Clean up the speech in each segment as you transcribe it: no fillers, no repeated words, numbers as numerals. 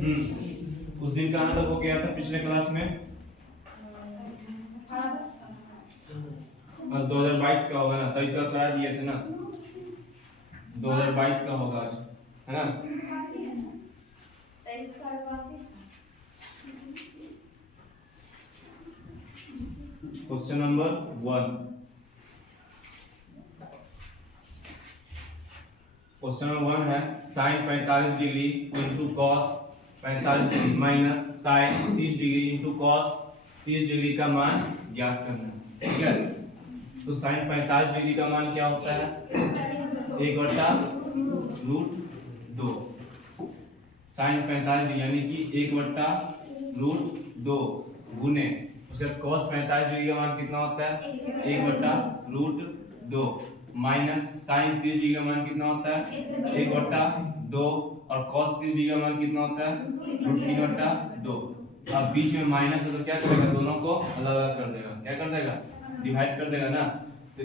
उस दिन कहाँ तक हो गया था पिछले क्लास में? बस 2022 का होगा ना, 23 का करा दिए थे ना, 2022 का होगा आज, है ना? क्वेश्चन नंबर 1, क्वेश्चन नंबर 1 है sine 45 degree into cos 45 degree minus sine 30 degree into cos 30 degree का मान ज्ञात करना है। ठीक है, तो साइन 45 डिग्री का मान क्या होता है? 1/√2। साइन 45 डिग्री यानी कि 1/√2 गुने उसके बाद कॉस 45 डिग्री का मान कितना होता है? 1/√2 माइनस साइन 30 डिग्री का मान कितना होता है? 1/2 और कॉस 30 डिग्री का मान कितना होता है? √3/2। अब बीच में माइनस है तो क्या करेगा? दोनों को अलग अलग कर देगा। क्या कर देगा? डिवाइड कर देगा ना। तो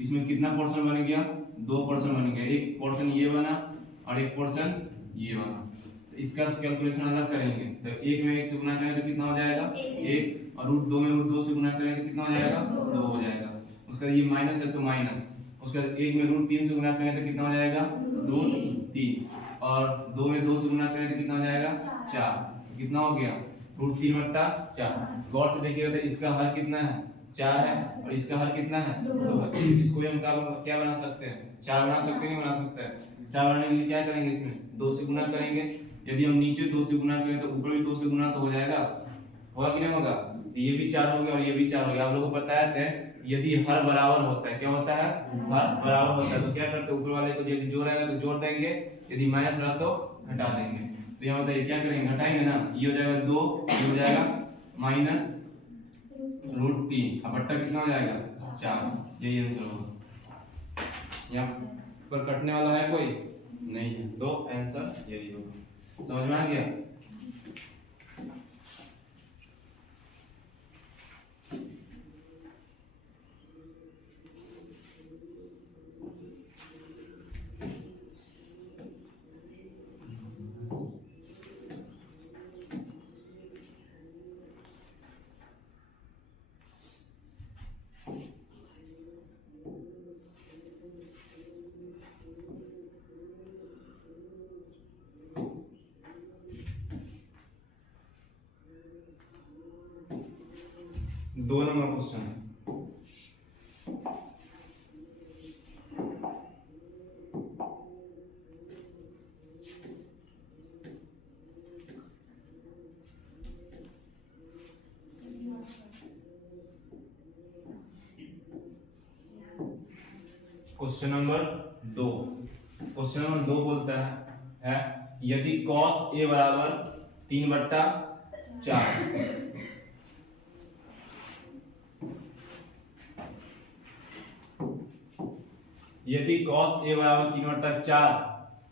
इसमें कितना पोर्शन बन गया? 2 पोर्शन बन गया। एक पोर्शन ये बना और एक पोर्शन ये बना। तो इसका कैलकुलेशन अलग करेंगे। तो 1 में 1 से गुना करेंगे तो कितना हो जाएगा? 1 और √2 में √2 से गुना करेंगे तो कितना हो जाएगा? 2 हो जाएगा। उसका ये माइनस है तो माइनस। उसका 1 में √3 से गुना करेंगे तो कितना हो जाएगा? √3 और 2 में 2 से गुना करेंगे तो कितना हो जाएगा? 4। कितना हो गया? √3/4। गौर से देखिएगा तो इसका हल कितना है? 4 है और इसका हल कितना है? 2 है। इसको हम क्या बना सकते हैं? 4 बना सकते हैं, नहीं बना सकते हैं? 4 बनाने के लिए क्या करेंगे? इसमें 2 से गुना करेंगे। यदि हम नीचे 2 से गुना करें तो ऊपर भी 2 से गुना तो हो जाएगा। होगा कि नहीं होगा? तो ये भी 4 हो गया और ये भी 4 हो गया। आप लोगों को पता है यदि हर बराबर होता है, क्या होता है? हर बराबर होता है तो क्या करते हैं? ऊपर वाले को यदि जोड़ आएगा तो जोड़ देंगे, यदि माइनस रहा तो घटा देंगे। तो यहाँ बताइए क्या करेंगे? घटाएंगे ना। ये हो जाएगा 2, ये हो जाएगा माइनस √3 अब बट्टा कितना हो जाएगा? 4। यही आंसर होगा। यहाँ पर कटने वाला है कोई? नहीं है, तो आंसर यही होगा। समझ में आ गया? दो नंबर क्वेश्चन है। क्वेश्चन नंबर 2, क्वेश्चन नंबर 2 बोलता है यदि cos a बराबर 3/4 यदि cos a बराबर 3/4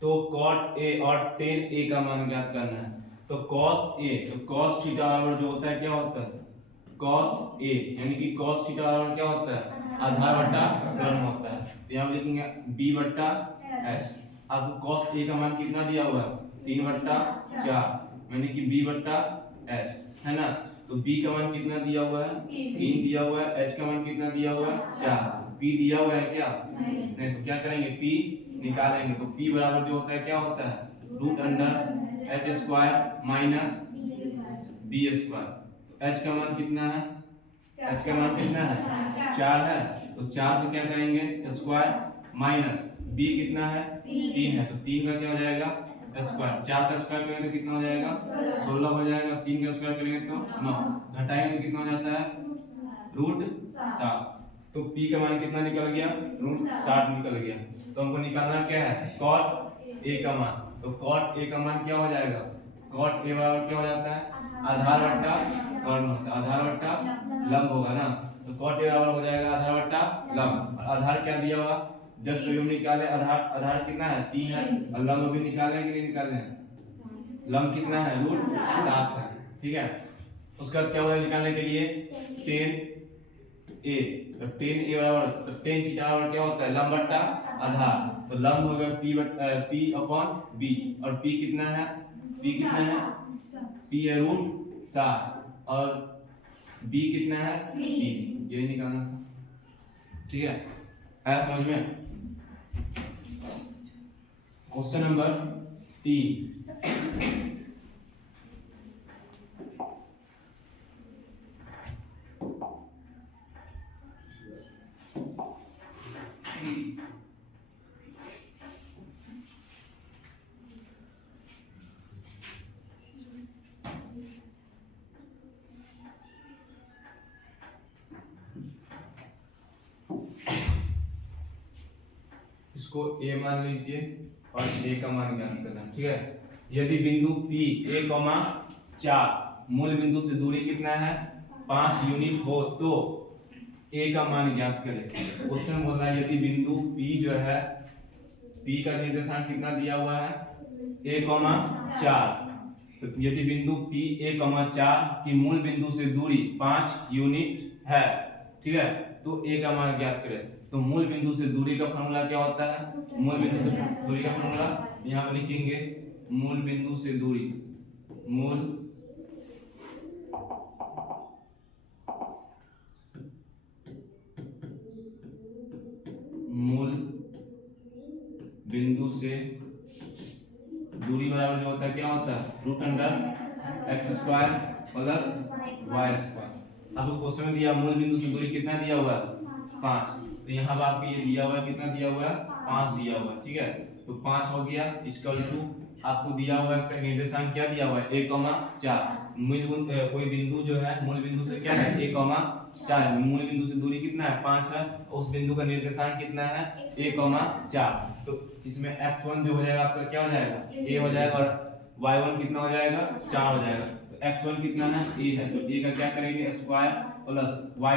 तो cot a और tan a का मान ज्ञात करना है। तो cos a तो cos थीटा बराबर जो होता है क्या होता है? cos a यानी कि cos थीटा बराबर क्या होता है? आधार बटा क्रम होता है। तो यहाँ लिखेंगे b/h। अब cos a का मान कितना दिया हुआ है? 3/4 यानी कि b/h है ना। तो b का मान कितना दिया हुआ है? 3 दिया हुआ है। h का मान कितना दिया हुआ है? 4। p दिया हुआ है क्या? नहीं। तो क्या करेंगे? p निकालेंगे। तो p बराबर जो होता है क्या होता है? √h² minus b²। तो h का मान कितना है? h का मान कितना है? 4 है। तो 4 को क्या करेंगे? स्क्वायर माइनस b कितना है? 3 है। तो 3 का क्या हो जाएगा? स्क्वायर। 4 का स्क्वायर करेंगे तो कितना हो जाएगा? 16 हो जाएगा। 3 का स्क्वायर करेंगे तो 9। घटाएंगे तो कितना हो जाता है? √7। तो p का मान कितना निकल गया? √60 निकल गया। तो हमको निकालना क्या है? cot a का मान। तो cot a का मान क्या हो जाएगा? cot a बराबर क्या हो जाता है? आधार बट्टा कर्ण होता है। आधार बट्टा लंब होगा ना। तो cot a बराबर हो जाएगा आधार बट्टा लंब। और आधार क्या दिया हुआ? जस्ट अभी हम निकाले आधार। आधार कितना है? 3 है। और लंब अभी निकाले कि नहीं निकाले? लंब कितना है? √7 है। ठीक है, उसका क्या होगा निकालने के लिए? tan ए, तो tan a बराबर, तो tan थीटा बराबर क्या होता है, लंब बट्टा आधार, तो लंब होगा p अपॉन b, और p कितना है, p है √7 और b कितना है 3, यही निकालना था। ठीक है समझ में। क्वेश्चन नंबर 3, इसको a मान लीजिए और a का मान ज्ञात करना, ठीक है। यदि बिंदु P a, 4 मूल बिंदु से दूरी कितना है 5 यूनिट हो तो a का मान ज्ञात करें। क्वेश्चन बोल रहा है यदि बिंदु P जो है, P का निर्देशांक कितना दिया हुआ है a, 4, तो यदि बिंदु P a, 4 की मूल बिंदु से दूरी 5 यूनिट है, ठीक है, तो a का मान ज्ञात करें। तो मूल बिंदु से दूरी का फॉर्मूला क्या होता है, मूल बिंदु से दूरी का फॉर्मूला यहाँ पर लिखेंगे, मूल बिंदु से दूरी, मूल बिंदु से दूरी बराबर जो होता है क्या होता है √x² + y²। आपको क्वेश्चन में दिया मूल बिंदु से दूरी कितना दिया हुआ है 5, तो यहाँ पर आपको ये दिया हुआ है कितना दिया हुआ है 5 दिया हुआ है, ठीक है। तो 5 हो गया इक्वल टू आपको दिया हुआ है निर्देशांक क्या दिया हुआ है a, 4, कोई बिंदु जो है मूल बिंदु से क्या है a, 4, मूल बिंदु से दूरी कितना है 5 है, उस बिंदु का निर्देशांक कितना है a, 4, तो इसमें x1 जो हो जाएगा आपका क्या हो जाएगा a हो जाएगा और y1 कितना हो जाएगा 4 हो जाएगा। तो x1 कितना है a है, तो a का क्या करेंगे स्क्वायर प्लस y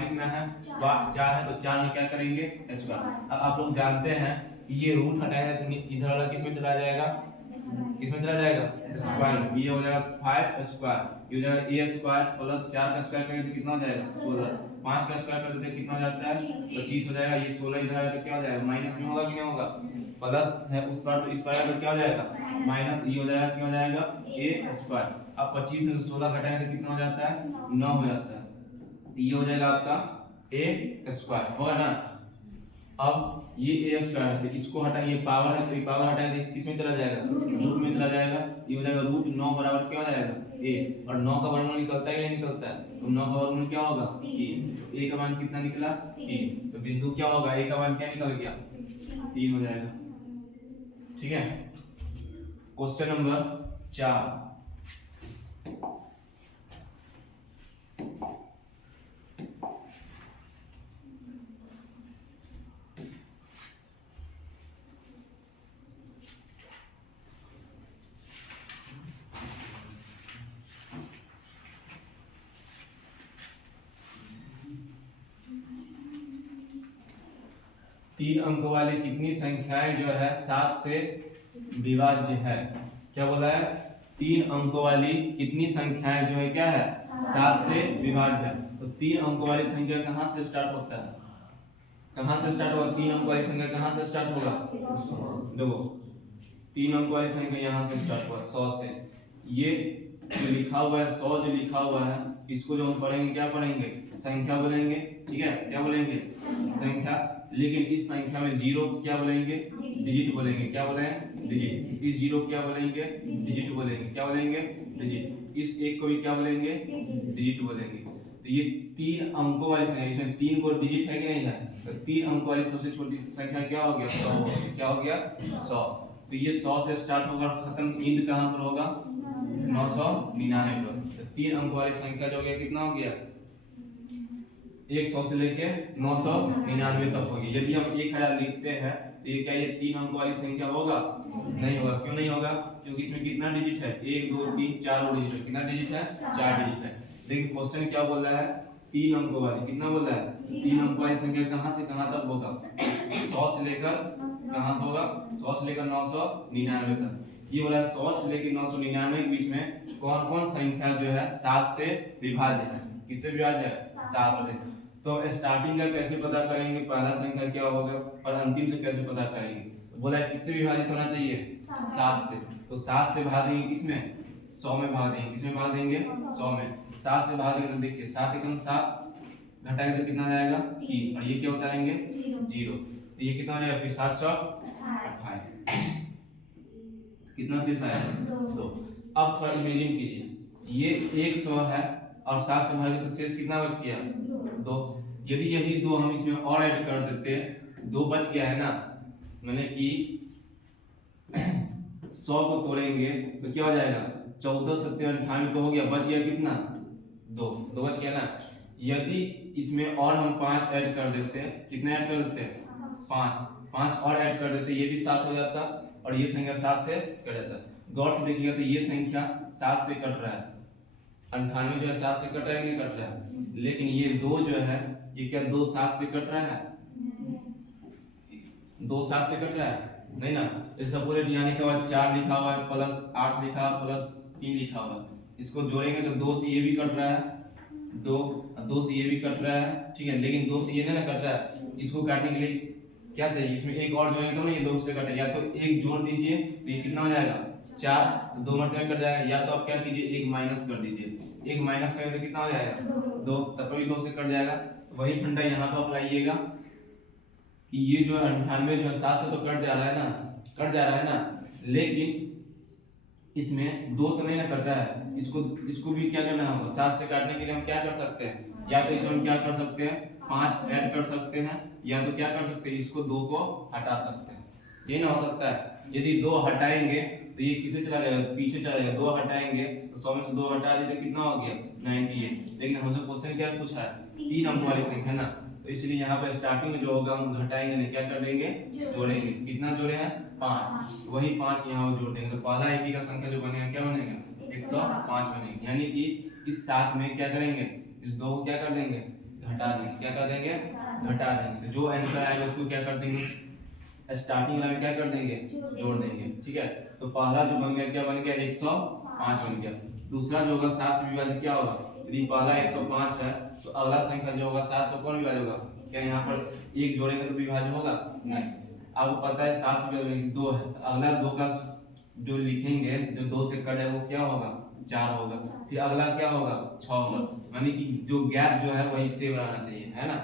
कितना है 4 है, तो 4 में क्या करेंगे स्क्वायर। अब आप लोग जानते हैं कि ये रूट हटाएंगे तो इधर वाला किस में चला जाएगा, किसमें चला जाएगा स्क्वायर में, ये हो जाएगा 5 स्क्वायर, ये हो जाएगा a² प्लस 4 का स्क्वायर करेंगे तो कितना हो जाएगा 16, 5 का स्क्वायर करते कितना हो जाता है 25 हो जाएगा, ये 16 इधर आएगा तो क्या हो जाएगा माइनस में होगा कि नहीं होगा, प्लस है उस पर तो इस पर तो क्या हो जाएगा माइनस, ये हो जाएगा क्या हो जाएगा a²। अब 25 में से 16 घटाएंगे तो कितना हो जाता है 9 हो जाता है, तो ये हो जाएगा आपका a² होगा ना। अब ये a² है तो इसको हटाएंगे, ये पावर है तो ये पावर हटाएंगे तो किस में चला जाएगा रूट में चला जाएगा, ये हो जाएगा √9 बराबर क्या हो जाएगा a, और 9 का वर्गमूल निकलता है या नहीं निकलता है, तो 9 का वर्गमूल क्या होगा 3, तो a का मान कितना निकला 3, तो बिंदु क्या होगा a का मान क्या निकल गया 3 हो जाएगा। ठीक है। क्वेश्चन नंबर 4, 3 अंक वाली कितनी संख्याएं जो है 7 से विभाज्य है। क्या बोला है 3 अंकों वाली कितनी संख्याएं जो है क्या है 7 से विभाज्य है। तो 3 अंकों वाली संख्या कहां से स्टार्ट होता है, कहां से स्टार्ट होगा 3 अंकों वाली संख्या कहां से स्टार्ट होगा, देखो 3 अंकों वाली संख्या यहां से स्टार्ट होगा 100 से। ये जो लिखा हुआ है 100 जो लिखा हुआ है इसको जो हम पढ़ेंगे क्या पढ़ेंगे संख्या बोलेंगे, ठीक है क्या बोलेंगे संख्या, लेकिन इस संख्या में जीरो को क्या बोलेंगे डिजिट बोलेंगे, क्या बोलेंगे डिजिट, इस जीरो को क्या बोलेंगे डिजिट बोलेंगे, क्या बोलेंगे डिजिट, इस एक को भी क्या बोलेंगे डिजिट बोलेंगे। तो ये 3 अंकों वाली संख्या, इसमें 3 को डिजिट है कि नहीं है, तो 3 अंकों वाली सबसे छोटी संख्या क्या हो गया 100 हो गया, क्या हो गया 100। तो ये 100 से स्टार्ट होगा खत्म इंड कहां पर होगा 999 पर। तो 3 अंकों वाली संख्या जो हो गया कितना हो गया 100 से लेके 999 तक होगी। यदि हम 1000 लिखते हैं तो ये क्या ये 3 अंक वाली संख्या होगा नहीं होगा, क्यों नहीं होगा क्योंकि इसमें कितना डिजिट है 1 2 3 4 डिजिट है, कितना डिजिट है 4 डिजिट है। देखिए क्वेश्चन क्या बोल रहा है 3 अंकों वाली, कितना बोल रहा है 3 अंकों वाली संख्या कहां से कहां तक होगा 100 से लेकर कहां से होगा 100 से लेकर 999 तक। ये बोला 100 से लेकर 999 के बीच में कौन कौन संख्या जो है 7 से विभाज्य है, किससे विभाज्य है 7 से। तो स्टार्टिंग का कैसे पता करेंगे, पहला संख्या क्या होगा, और अंतिम से कैसे पता करेंगे। तो बोला है किससे विभाजित होना चाहिए, 7 से। तो 7 से भाग देंगे किसमें, 100 में भाग देंगे। किसमें भाग देंगे, 100 में। 7 से भाग देंगे तो देखिए 7 एकम 7, घटाएंगे तो कितना जाएगा 3, और ये क्या होता रहेंगे 0। तो ये कितना हो जाएगा फिर 7 चौक 28, कितना शेष आया 2। अब थोड़ा इमेजिन कीजिए, ये 100 है और 7 से भागे तो शेष कितना बच गया 2। यदि यही 2 हम इसमें और ऐड कर देते, 2 बच गया है ना, मैंने कि 100 को तोड़ेंगे तो क्या हो जाएगा 14 7 98 तो हो गया, बच गया कितना 2 बच गया ना। यदि इसमें और हम 5 ऐड कर देते, कितना ऐड कर देते 5 और ऐड कर देते, ये भी 7 हो जाता और ये संख्या 7 से कट जाता। गौर से देखिएगा तो ये संख्या 7 से कट रहा है, 98 जो है 7 से कट रहा है कि नहीं कट रहा है, लेकिन ये 2 जो है ये क्या 2 7 से कट रहा है, 2 7 से कट रहा है नहीं ना। इस सपोजिट यानी के बाद 4 लिखा हुआ है प्लस 8 लिखा हुआ प्लस 3 लिखा हुआ है, इसको जोड़ेंगे तो 2 से ये भी कट रहा है, 2 से ये भी कट रहा है, ठीक है, लेकिन 2 से ये नहीं ना कट रहा है। इसको काटने के लिए क्या चाहिए, इसमें एक और जोड़ेंगे तो ना ये 2 से कटे, या तो एक जोड़ दीजिए तो ये कितना हो जाएगा 4, 2 मरतबे कट जाएगा, या तो आप क्या कीजिए एक माइनस कर दीजिए, एक माइनस करेंगे तो कितना हो जाएगा 2, तब भी 2 से कट जाएगा। वही फंडा यहाँ पर अप्लाइएगा कि ये जो 98 जो है 7 से तो कट जा रहा है ना, कट जा रहा है ना, लेकिन इसमें 2 तो नहीं ना कट रहा है, इसको भी क्या करना होगा, 7 से काटने के लिए हम क्या कर सकते हैं, या तो इसमें हम क्या कर सकते हैं 5 ऐड कर सकते हैं, या तो क्या कर सकते हैं इसको 2 को हटा सकते हैं। ये ना हो सकता है, यदि 2 हटाएंगे तो ये किसे चला जाएगा, पीछे चला जाएगा। 2 हटाएंगे तो 100 में से 2 हटा दिए तो कितना हो गया 98, लेकिन हमसे क्वेश्चन क्या पूछा है 3 अंक वाली संख्या ना, तो इसलिए यहाँ पर स्टार्टिंग में जो होगा हम घटाएंगे नहीं, क्या कर देंगे जोड़ेंगे। कितना जोड़े हैं 5, वही 5 यहाँ पर जोड़ देंगे, तो पहला एपी का संख्या जो बनेगा क्या बनेगा 105 बनेगा। यानी कि इस 7 में क्या करेंगे, इस 2 को क्या कर देंगे घटा देंगे, क्या कर देंगे घटा देंगे, तो जो आंसर आएगा उसको क्या कर देंगे स्टार्टिंग वाला में क्या कर देंगे जोड़ देंगे, ठीक है। तो पहला जो बन गया क्या बन गया 105 बन गया। दूसरा जो होगा 7 से विभाजित क्या होगा, यदि पहला 105 है तो अगला संख्या जो होगा 7 से कौन विभाजित होगा, क्या यहाँ पर एक जोड़ेंगे तो विभाज्य होगा नहीं। आपको पता है 7 से विभाजित 2 है, तो अगला 2 का जो लिखेंगे जो 2 से कट जाएगा वो क्या होगा 4 होगा, फिर अगला क्या होगा 6 होगा, यानी कि जो गैप जो है वही सेम रहना चाहिए, है ना।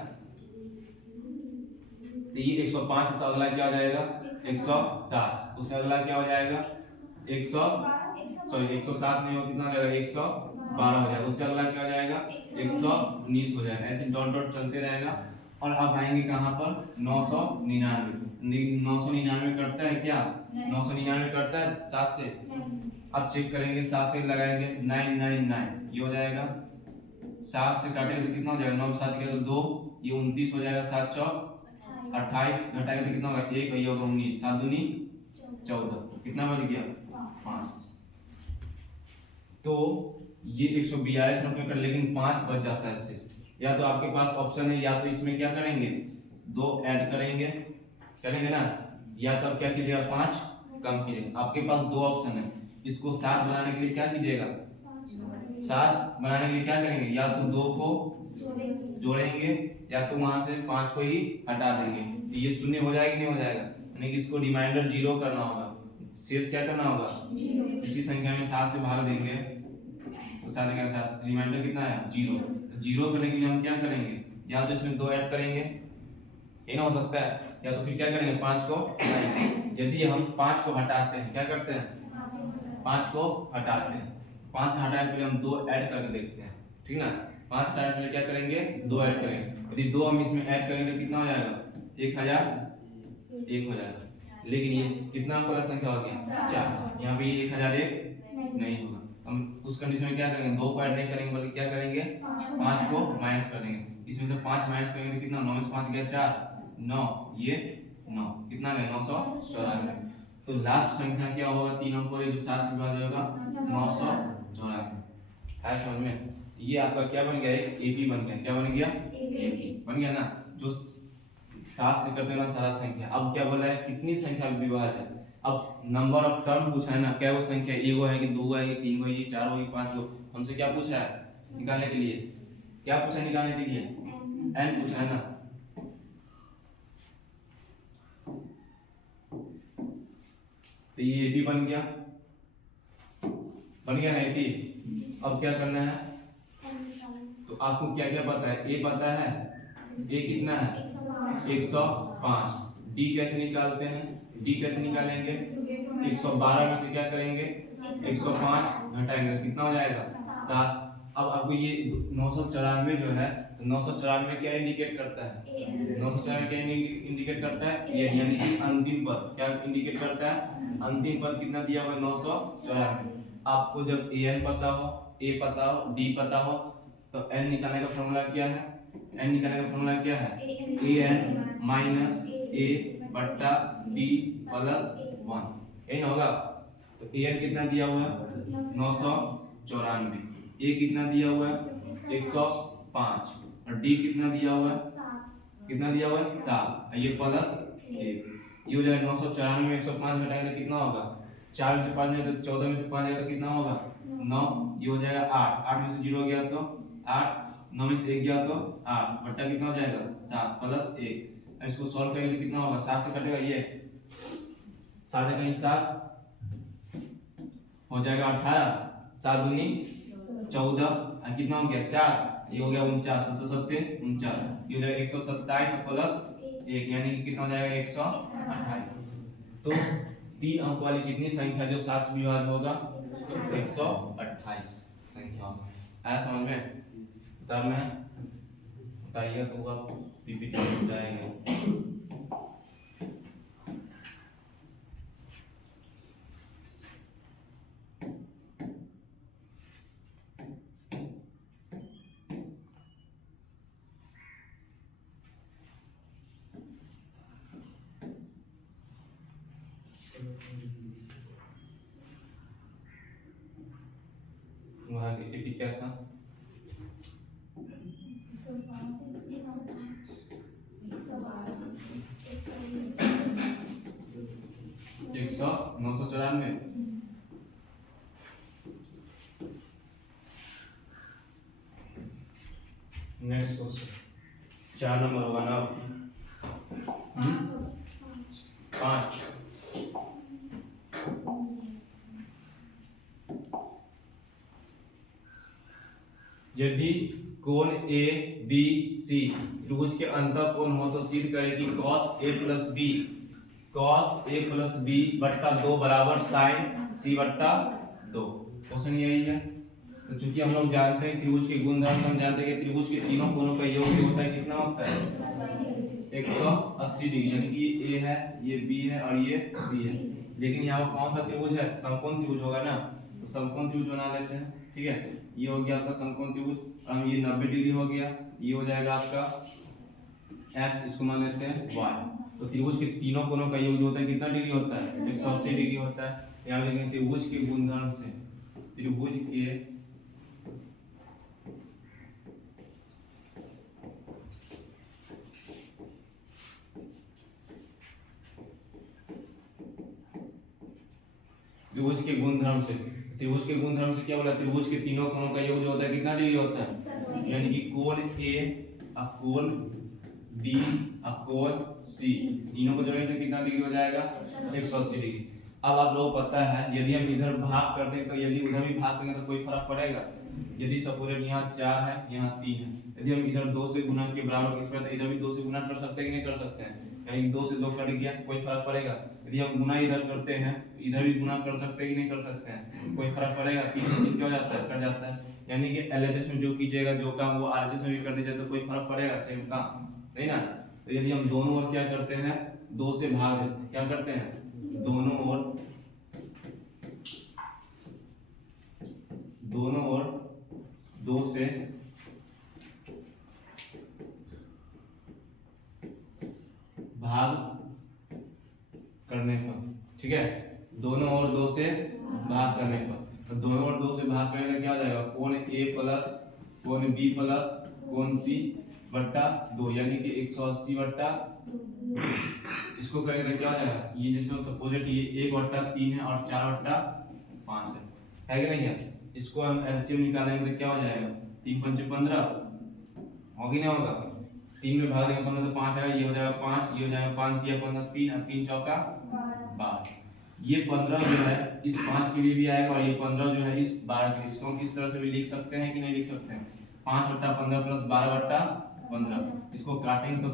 तो ये 105 तो अगला क्या हो जाएगा 107, उससे अगला क्या हो जाएगा 107 नहीं हो कितना हो जाएगा 112 हो जाएगा, उससे अगला क्या हो जाएगा 119 हो जाएगा, ऐसे डॉट डॉट चलते रहेगा। और अब आएंगे कहाँ पर 999, 999 करता है क्या 999 करता है 7 से। अब चेक करेंगे 7 से लगाएंगे 999 ये हो जाएगा, 7 से काटेंगे तो कितना हो जाएगा 9 के साथ तो 2, ये 29 हो जाएगा, 7 चौक 28, घटाएंगे तो कितना होगा 1, ये होगा 19, 7 दूनी 14, कितना बच गया 5। तो ये 142 रुपए का, लेकिन 5 बच जाता है शेष। या तो आपके पास ऑप्शन है, या तो इसमें क्या करेंगे 2 ऐड करेंगे ना, या तो आप क्या कीजिएगा 5 कम कीजिएगा। आपके पास 2 ऑप्शन है, इसको 7 बनाने के लिए क्या कीजिएगा 7 बनाने के लिए क्या करेंगे, या तो 2 को जोड़ेंगे या तो वहां से 5 को ही हटा देंगे, तो ये शून्य हो जाएगा नहीं हो जाएगा, यानी कि इसको रिमाइंडर 0 करना होगा, शेष क्या करना होगा इसी संख्या में 7 से भाग देंगे तो 7 के साथ रिमाइंडर कितना है 0। तो 0 करने के लिए हम क्या करेंगे, या तो इसमें 2 ऐड करेंगे, ये ना हो सकता है, या तो फिर क्या करेंगे 5 को हटाएंगे। यदि हम 5 को हटाते हैं क्या करते हैं 5 को हटाते हैं, 5 हटाने के लिए हम 2 ऐड करके देखते हैं, ठीक ना। 5 हटाने के लिए क्या करेंगे 2 ऐड करेंगे, यदि 2 हम इसमें ऐड करेंगे तो कितना हो जाएगा 1001 हो जाएगा, लेकिन ये कितना अंक वाला संख्या हो गया 4, यहाँ पे 1001 नहीं होगा। हम उस कंडीशन में क्या करेंगे 2 को ऐड नहीं करेंगे बल्कि क्या करेंगे 5 को माइनस कर देंगे, इसमें से 5 माइनस करेंगे तो कितना 9 में से 5 गया 4, 9 ये 9 कितना गया 994। तो लास्ट संख्या क्या होगा 3 अंक वाली जो 7 से विभाज्य होगा 994 है, समझ में। ये आपका क्या बन गया एक एपी बन गया, क्या बन गया एपी बन गया ना, जो 7 से कटने वाला सारा संख्या। अब क्या बोला है कितनी संख्या विभाज्य है, अब नंबर ऑफ टर्म पूछा है ना, क्या वो संख्या एगो है कि 2 है कि 3 है 4 है 5 हमसे क्या पूछा है निकालने के लिए, क्या पूछा निकालने के लिए एन पूछा है ना, तो ये भी बन गया ना ये। अब क्या करना है, तो आपको क्या क्या पता है, ए पता है, ए कितना है 105। डी कैसे निकालते हैं, डी कैसे निकालेंगे, 112 में से क्या करेंगे 105 घटाएंगे, कितना हो जाएगा 7। अब आपको ये 994 जो है, 994 क्या इंडिकेट करता है, 994 क्या इंडिकेट करता है, ये यानी कि अंतिम पद क्या इंडिकेट करता है, अंतिम पद कितना दिया हुआ है 994। आपको जब an पता हो, a पता हो, d पता हो, तो n निकालने का फॉर्मूला क्या है, n निकालने का फॉर्मूला क्या है, an माइनस a बट्टा d प्लस 1, यही ना होगा। तो an कितना दिया हुआ है 994, a कितना दिया हुआ है 105 और d कितना दिया हुआ है, कितना दिया हुआ है 7, ये प्लस 1, ये हो जाएगा 994 में 105 घटाएंगे तो कितना होगा, 4 में से 5 जाए तो 14 में से 5 जाए तो कितना होगा 9, ये हो जाएगा 8, 8 में से 0 गया तो 8, 9 में से 1 गया तो 8 बट्टा कितना हो जाएगा 7 प्लस 1। इसको सॉल्व करेंगे तो कितना होगा, 7 से कटेगा ये 7 है कहीं 7 हो जाएगा 18, 7 दूनी 14 और कितना हो गया 4, ये हो गया 49, 270 49, ये हो जाएगा 127 प्लस 1 यानी कि कितना हो जाएगा 128। तो 3 अंक वाली कितनी संख्या जो 7 से विभाज्य होगा 128 संख्या होगा। आया समझ में, तब मैं बताइएगा तो आप पीपीटी में जाएंगे। वहाँ की क्या था, एक सौ 994। नेक्स्ट क्वेश्चन 4 नंबर होगा ना, 5। यदि कोण ए बी सी त्रिभुज के अंतः कोण हो तो सिद्ध करें कि cos a प्लस बी बट्टा 2 बराबर sin c बट्टा 2। क्वेश्चन यही है। तो चूंकि हम लोग जानते हैं त्रिभुज के गुणधर्म, हम जानते हैं कि त्रिभुज के तीनों कोणों का योग होता है कितना होता है 180 डिग्री, यानी कि ये a है, ये b है और ये c है। लेकिन यहाँ पर कौन सा त्रिभुज है, समकोण त्रिभुज होगा ना, तो समकोण त्रिभुज बना लेते हैं। ठीक है, ये हो गया आपका समकोण त्रिभुज, अब ये 90 डिग्री हो गया, ये हो जाएगा आपका x, इसको मान लेते हैं y। तो त्रिभुज के तीनों कोणों का योग जो होता है कितना डिग्री होता है 180 डिग्री होता है। यहाँ लिखेंगे त्रिभुज के गुणधर्म से, त्रिभुज के त्रिभुज के गुणधर्म से क्या बोला, त्रिभुज के तीनों कोणों का योग जो होता है कितना डिग्री होता है, यानी कि कोण A कोण B कोण C तीनों को जोड़ेंगे तो कितना डिग्री हो जाएगा 180 डिग्री। अब आप लोगों को पता है यदि हम इधर भाग करते हैं तो यदि उधर भी भाग करेंगे तो कोई फर्क पड़ेगा। यदि सपोज यहाँ 4 है यहाँ 3 है, यदि हम इधर 2 से गुणा के बराबर किस पर, इधर भी 2 से गुणा कर सकते हैं कि नहीं कर सकते हैं, यानी 2 से 2 कट गया कोई फर्क पड़ेगा। यदि हम गुणा इधर करते हैं इधर भी गुणा कर सकते हैं कि नहीं कर सकते हैं, कोई फर्क पड़ेगा, 3 से 3 क्या हो जाता है कट जाता है। यानी कि एलएचएस में जो कीजिएगा जो काम वो आरएचएस में भी कर दीजिए तो कोई फर्क पड़ेगा, सेम काम नहीं ना। तो यदि हम दोनों ओर क्या करते हैं 2 से भाग देते हैं, क्या करते हैं दोनों ओर दोनों ओर 2 से भाग करने पर, ठीक है, दोनों ओर 2 से भाग करने पर, तो दोनों ओर 2 से भाग करने का क्या हो जाएगा, कोण A प्लस कोण B प्लस कोण C बट्टा 2 यानी कि 180 बट्टा, इसको करेंगे तो क्या हो जाएगा, ये जैसे सपोजिट ये 1 बट्टा 3 है और 4 बट्टा 5 है कि नहीं है। इसको हम एलसीएम निकालेंगे तो क्या हो जाएगा 3 पंचे 15 होगी नहीं होगा, 3 में भाग देंगे 15 तो 5 आएगा, ये हो जाएगा 5, ये हो जाएगा 5 दिया 15 3 और 3 चौका 12। ये 15 जो है इस 5 के लिए भी आएगा और ये 15 जो है इस 12 के लिए। इसको हम किस तरह से भी लिख सकते हैं कि नहीं लिख सकते हैं? 5/15 प्लस 12/15। इसको काटेंगे तो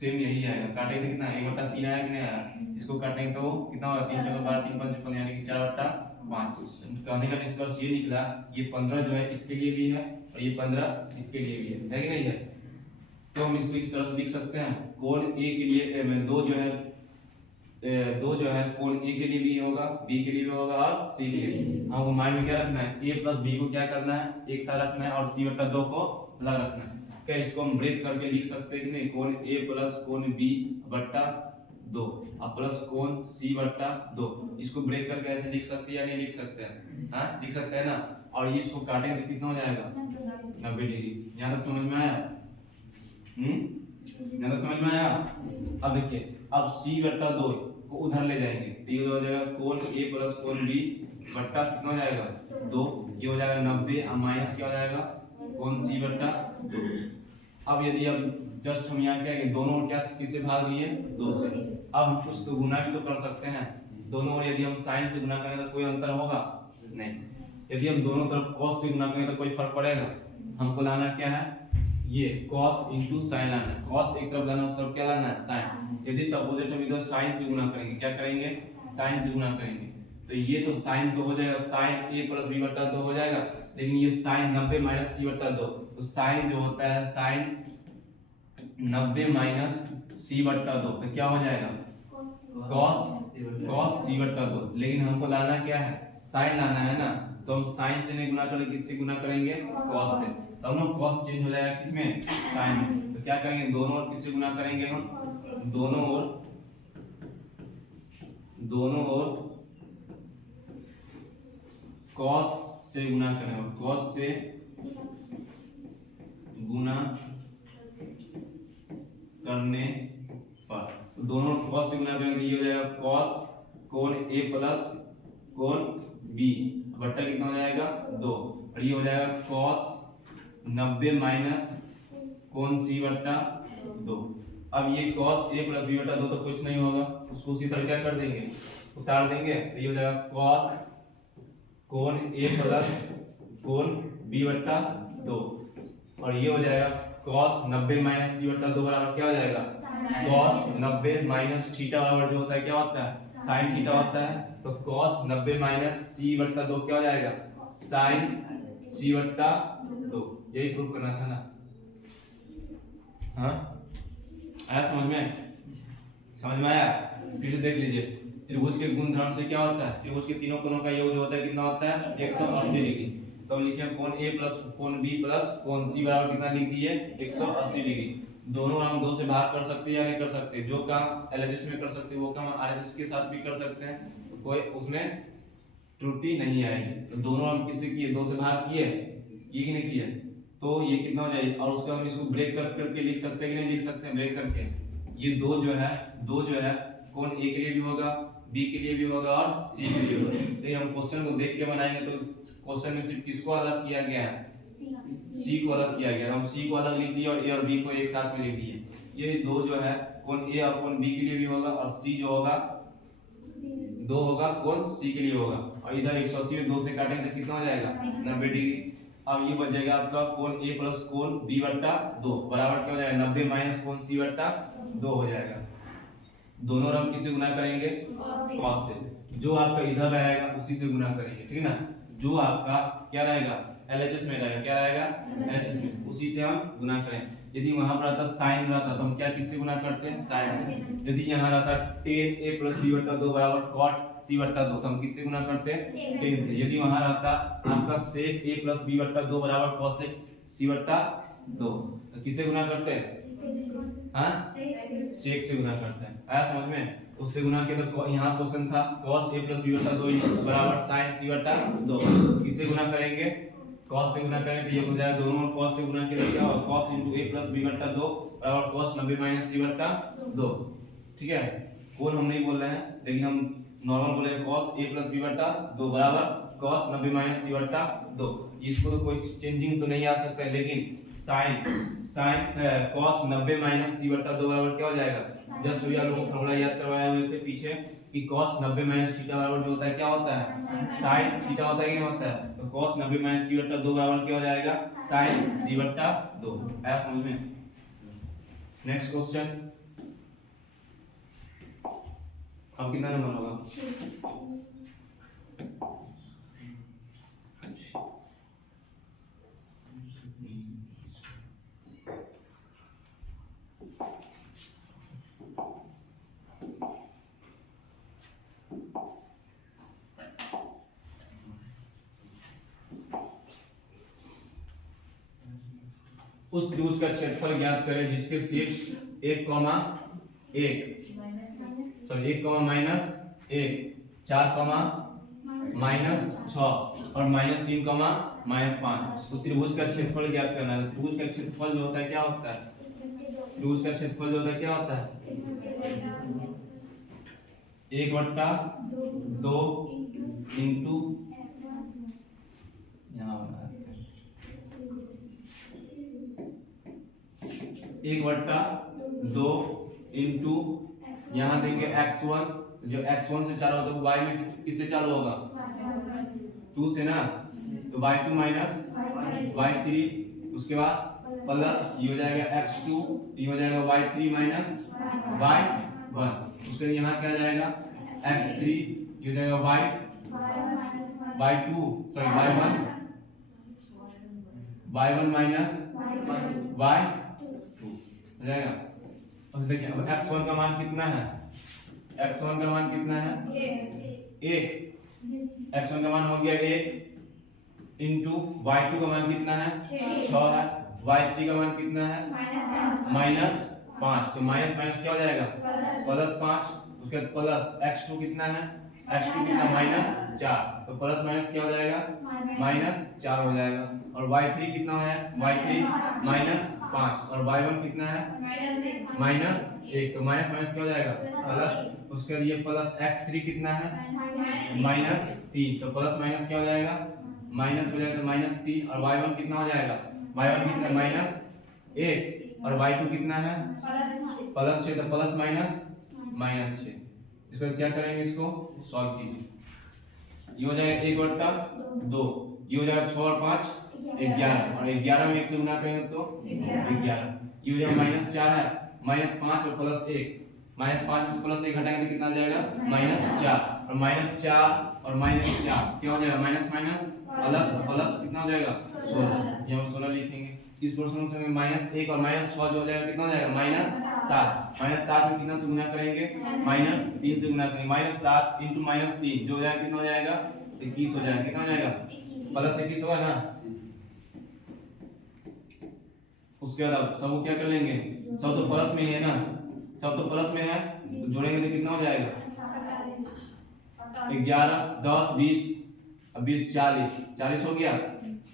सेम यही आएगा। काटेंगे तो कितना 1/3 आएगा कि नहीं आएगा? इसको काटेंगे तो कितना होगा? 3 चौका 12 3 5 55 यानी कि 4/5। कहने का निष्कर्ष ये निकला, ये 15 जो है इसके लिए भी है और ये 15 इसके लिए भी है कि नहीं है? तो हम इसको इस तरह से लिख सकते हैं, कोण ए के लिए दो जो है कोण ए के लिए भी होगा, बी के लिए भी होगा और सी के लिए। हमको माइंड में क्या रखना है? ए प्लस बी को क्या करना है? एक साथ रखना है और सी बटा 2 को अलग रखना है। क्या इसको हम ब्रेक करके लिख सकते हैं कि नहीं? कोण ए प्लस कोण बी बटा 2 और प्लस कोण सी बटा 2। इसको ब्रेक करके ऐसे लिख सकते हैं या नहीं लिख सकते हैं? हाँ लिख सकते हैं ना। और इसको काटेंगे तो कितना हो जाएगा? 90 डिग्री। यहाँ तक समझ में आया? यहाँ तक समझ में आया? अब देखिए, अब सी बटा 2 को उधर ले जाएंगे तो ये हो जाएगा कोण ए प्लस कोण बी बटा कितना हो जाएगा? 2। ये हो जाएगा 90 और माइनस क्या हो जाएगा? कोण सी बटा 2। अब यदि अब जस्ट हम यहाँ क्या है, दोनों क्या किससे भाग दिए? 2 से। अब हम कुछ तो गुना भी तो कर सकते हैं दोनों ओर। यदि हम साइन से गुना करें तो कोई अंतर होगा नहीं। यदि हम दोनों तरफ cos से गुना करें तो कोई फर्क पड़ेगा? हमको लाना क्या है? ये cos into sin लाना है। cos एक तरफ लाना, उस तरफ क्या लाना है? sin। यदि सपोजिट हम इधर sin से गुना करेंगे, क्या करेंगे? sin से गुना करेंगे तो ये तो sin तो हो जाएगा sin a प्लस b बटा 2 हो जाएगा, लेकिन ये sin 90 माइनस c बटा 2, तो sin जो होता है sin 90 माइनस c बटा 2 तो क्या हो जाएगा? cos c बटा 2। लेकिन हमको लाना क्या है? sin लाना है ना, तो हम sin से नहीं गुना करेंगे, किससे गुना करेंगे? cos से। तब ना cos चेंज हो जाएगा किसमें? sin में। तो क्या करेंगे? दोनों ओर किससे गुना करेंगे हम? दोनों ओर cos से गुना करेंगे। cos से गुना करने पर तो दोनों cos से गुना करेंगे, ये हो जाएगा cos कोण a प्लस कोण b बट्टा कितना हो जाएगा? 2। और ये हो जाएगा cos 90 माइनस कोण c बट्टा 2। अब ये cos a प्लस b बट्टा 2 तो कुछ नहीं होगा, उसको उसी तरह क्या कर देंगे? उतार देंगे तो ये हो जाएगा cos कोण a प्लस कोण b बट्टा 2। और ये हो जाएगा cos 90 माइनस c बट्टा 2 बराबर क्या हो जाएगा? cos 90 माइनस थीटा बराबर जो होता है क्या होता है? sin थीटा होता है। तो cos 90 माइनस c बट्टा 2 क्या हो जाएगा? sin c बट्टा 2। यही प्रूफ करना था ना? हाँ आया समझ में? समझ में आया? फिर से देख लीजिए, त्रिभुज के गुणधर्म से क्या होता है? त्रिभुज के तीनों कोणों का योग जो होता है कितना होता है? 180 डिग्री। तो हम लिखे कोण a प्लस कोण b प्लस कोण c बराबर कितना लिख दिए? 180 डिग्री। दोनों हम 2 से भाग कर सकते हैं या नहीं कर सकते? जो काम एलएचएस में कर सकते हैं वो काम आरएचएस के साथ भी कर सकते हैं, कोई उसमें त्रुटि नहीं आएगी। तो दोनों हम किससे किए? 2 से भाग किए कि नहीं किए? तो ये कितना हो जाएगा? और उसका हम इसको ब्रेक करके लिख सकते हैं कि नहीं लिख सकते हैं? ब्रेक करके ये दो जो है कोण a के लिए भी होगा, b के लिए भी होगा और c के लिए होगा। तो हम क्वेश्चन को देख के बनाएंगे तो क्वेश्चन में सिर्फ किसको अलग किया गया है? c को अलग किया गया। हम c को अलग लिख दिए और a और b को एक साथ में लिख दिए। ये दो जो है कोण a और कोण b के लिए भी होगा और c जो होगा 2 होगा कोण c के लिए होगा। और इधर 180 में 2 से काटेंगे तो कितना हो जाएगा? 90 डिग्री। अब ये बच जाएगा आपका कोण a प्लस कोण b बट्टा 2 बराबर क्या हो जाएगा? 90 माइनस कोण c बट्टा 2 हो जाएगा। दोनों हम किससे गुना करेंगे? cos से। जो आपका इधर रहेगा उसी से गुना करेंगे, ठीक है ना? जो आपका क्या रहेगा? एलएचएस में रहेगा, क्या रहेगा? एलएचएस में, उसी से हम गुना करें। यदि वहां पर रहता sin रहता तो हम क्या किससे गुना करते हैं? sin से। यदि यहाँ रहता tan a प्लस b बट्टा 2 बराबर cot c बट्टा 2 तो हम किससे गुना करते हैं? tan से। यदि वहां रहता आपका sec a प्लस b बट्टा 2 बराबर cosec c बट्टा 2 तो किससे गुना करते हैं? हाँ sec से गुना करते हैं। आया समझ में? उससे गुना किया तो यहाँ क्वेश्चन था cos a प्लस b बट्टा 2 बराबर sin c बट्टा 2। किससे गुना करेंगे? cos से गुना करेंगे तो ये हो जाएगा दोनों cos से गुना किया तो क्या होगा? cos into a plus b बट्टा 2 बराबर cos 90 माइनस c बट्टा 2। ठीक है, कोण हम नहीं बोल रहे हैं लेकिन हम नॉर्मल बोले cos a प्लस b बट्टा 2 बराबर cos 90 माइनस सी बट्टा 2। इसको तो कोई चेंजिंग तो नहीं आ सकता है, लेकिन sin cos 90 माइनस सी बट्टा 2 बराबर क्या हो जाएगा? जस्ट वही आप लोगों को फॉर्मूला याद करवाए हुए थे पीछे कि cos 90 माइनस थीटा बराबर जो होता है क्या होता है? sin थीटा होता है कि नहीं होता है? तो cos 90 माइनस सी बट्टा 2 बराबर क्या हो जाएगा? sin सी बट्टा 2। आया समझ में? नेक्स्ट क्वेश्चन, अब कितना नंबर होगा? उस त्रिभुज का क्षेत्रफल ज्ञात करें जिसके शीर्ष 1, 1 -1 4, -6 और -3, -5। तो त्रिभुज का क्षेत्रफल ज्ञात करना है। त्रिभुज का क्षेत्रफल जो होता है क्या होता है? त्रिभुज का क्षेत्रफल जो होता है क्या होता है? 1/2 इंटू यहाँ 1/2 इंटू यहाँ देंगे x1, जो x1 से चालू होता है वो y में किससे चालू होगा? 2 से ना, तो y2 माइनस y3, उसके बाद प्लस ये हो जाएगा x2, ये हो जाएगा y3 माइनस y1, उसके लिए यहाँ क्या आ जाएगा? x3, ये हो जाएगा y2 sorry y1 minus y2 हो जाएगा। अब देखिए अब x1 का मान कितना है? x1 का मान कितना है? 1। x1 का मान हो गया 1 इंटू y2 का मान कितना है? 6 है। y3 का मान कितना है? -5। तो माइनस माइनस क्या हो जाएगा? +5। उसके बाद प्लस x2 कितना है? x2 कितना? -4। तो प्लस माइनस क्या हो जाएगा? -4 हो जाएगा। और y3 कितना है? y3 -5 और y1 कितना है? -1। तो माइनस माइनस क्या हो जाएगा? प्लस। उसके लिए प्लस x3 कितना है? -3। तो प्लस माइनस क्या हो जाएगा? माइनस हो जाएगा, तो -3। और y1 कितना हो जाएगा? y1 कितना? -1 और y2 कितना है? +6। तो प्लस माइनस -6। इसको क्या करेंगे? इसको सॉल्व कीजिए। ये हो जाएगा 1/2, ये हो जाएगा 6 और 5 11, और 11 में 1 से गुना करेंगे तो 11। ये हो जाएगा -4 है, -5 और +1, -5 में से +1 घटाएंगे तो कितना आ जाएगा? -4 और -4 और -4 क्या हो जाएगा? माइनस माइनस प्लस प्लस कितना हो जाएगा? 16। यहाँ 16 लिखेंगे। इस प्रश्न में -1 और -6 जो हो जाएगा कितना हो जाएगा? -7। -7 में कितना से गुना करेंगे? -3 से गुना करेंगे। -7 इंटू -3 जो हो जाएगा कितना हो जाएगा? 21 हो जाएगा। कितना हो जाएगा? +21 होगा ना। उसके बाद सब क्या कर लेंगे? सब तो प्लस में ही है ना, सब तो प्लस में है, तो जोड़ेंगे तो कितना हो जाएगा? 11 10 20 20 40 40 हो गया।